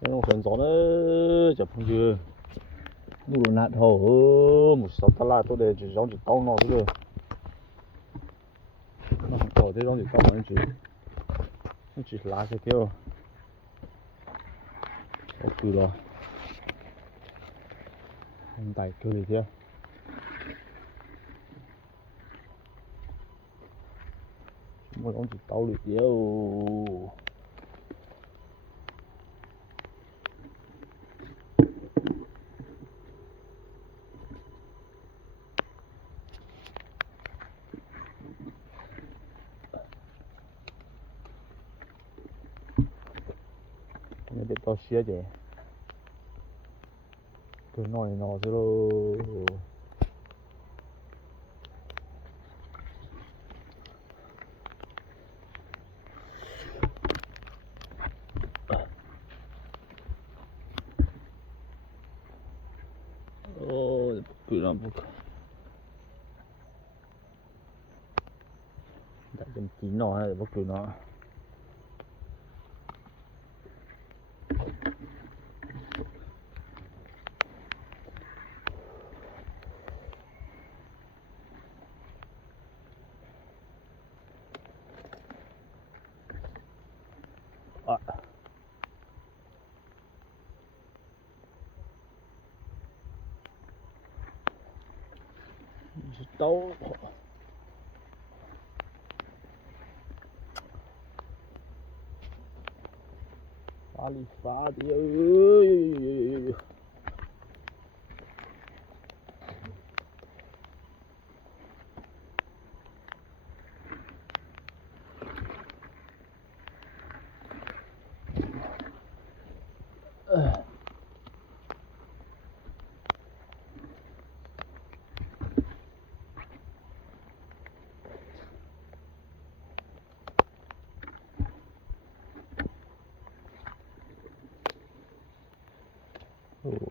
cái nó sần gió nữa chả phong chưa đủ nạt hồ một sáu ta la tôi để chỉ giống chỉ tao nó thôi nó không có thế giống chỉ tao nó chỉ lá cái kêu ok rồi anh tay kêu gì thế một giống chỉ tao được yêu này để tao xía chứ cái nói nó rồi ôi cứ làm bốc đã chấm chín nó hay bốc cứ nó tao phá đi ơi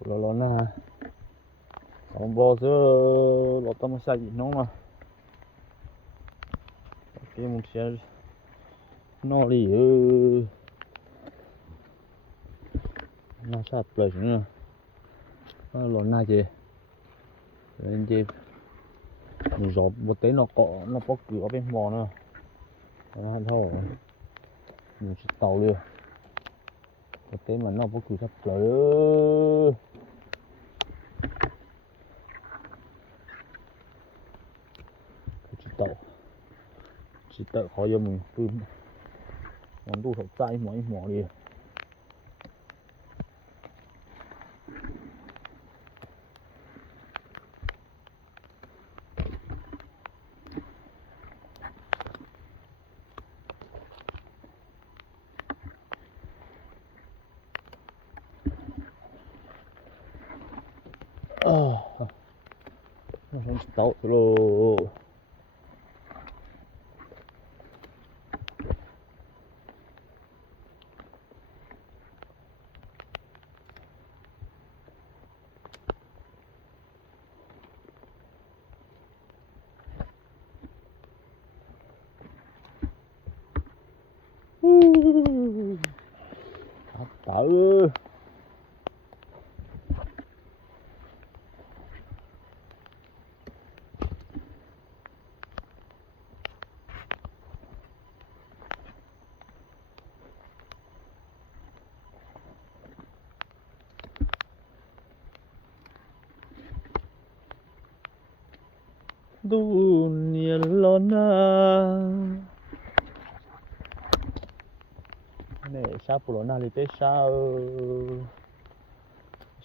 lo na ông bò chứ lo tao sai gì nó mà cái một xe nó đi nó sát lời nữa nó lo na chị lên chị mình dọn một tí nó cọ nó bóc cửa bên mò nữa nó ăn thôi mình sẽ tàu liền một tí mà nó bóc cửa sắp lời chỉ tự khó cho mình từ món đồ thật dai mỏ đi nó không tàu rồi tớ dunia lona này sao phụ lona thì tới sao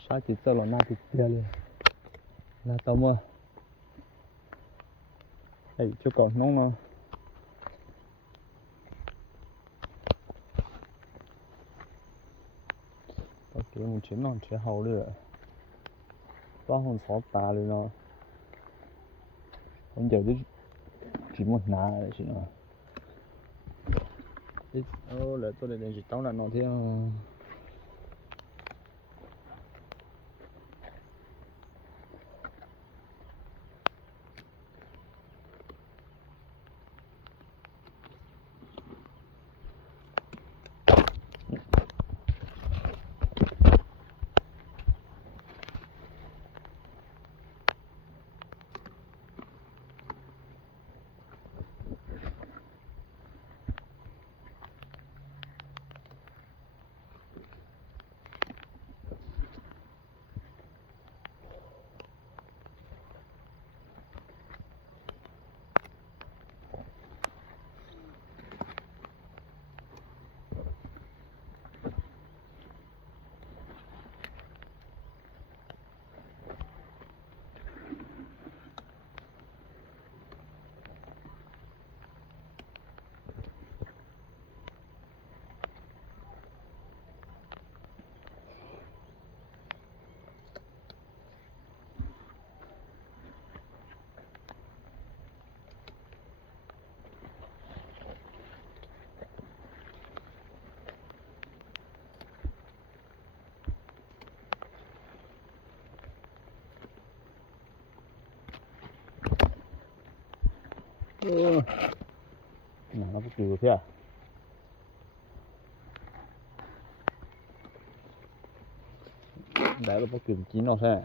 sao chỉ cho lona thì kia liền là tao mơ ấy cho còn nóng nó tao kiểu một chuyến non chuyến hậu nữa có hồn xó tà lên nó bây giờ chỉ một ná đấy chị nó ô là tôi để chỉ tao là nó theo nó bắt cừu thế à? Đấy là bắt cừu chín nó thế.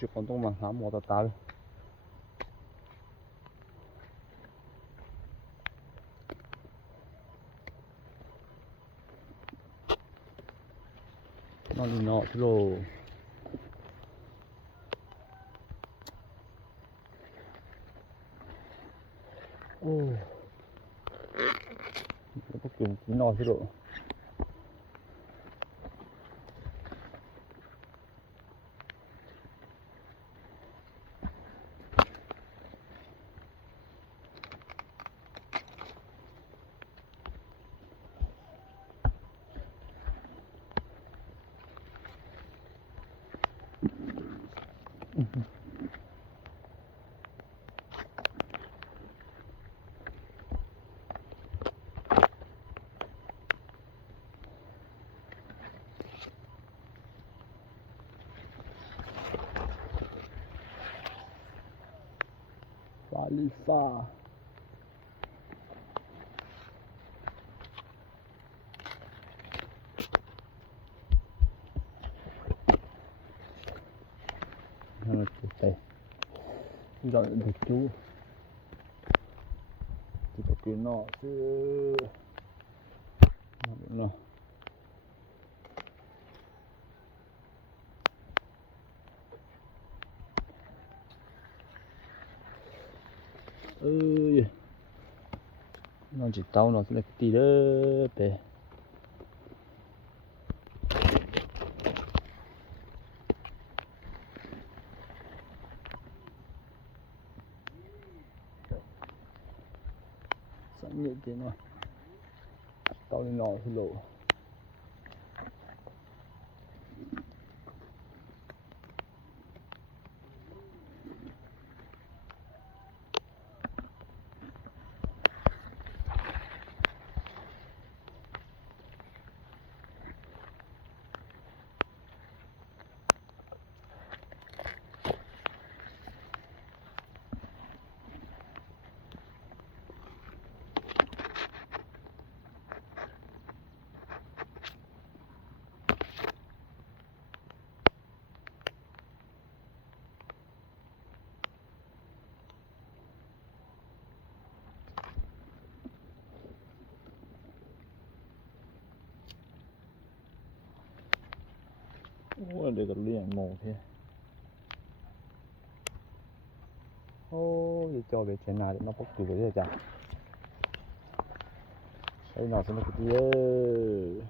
Chỉ còn tông mà hám một tao tao. Nó đi nọ rồi. Nó bắt cừu chín nó rồi. Khalifa. Đây. Rồi được chú. Thì có cái nọ chứ. Nó. Nó chỉ tao nó sẽ là tí đó bé. Sẵn nhẹ thế này. Tao đi nọ thì lộ. Ủa, để cái liền mồ thế. Ô, cho về trên này nó bốc cừu thế chả. Đây nó sẽ là cái gì ơi.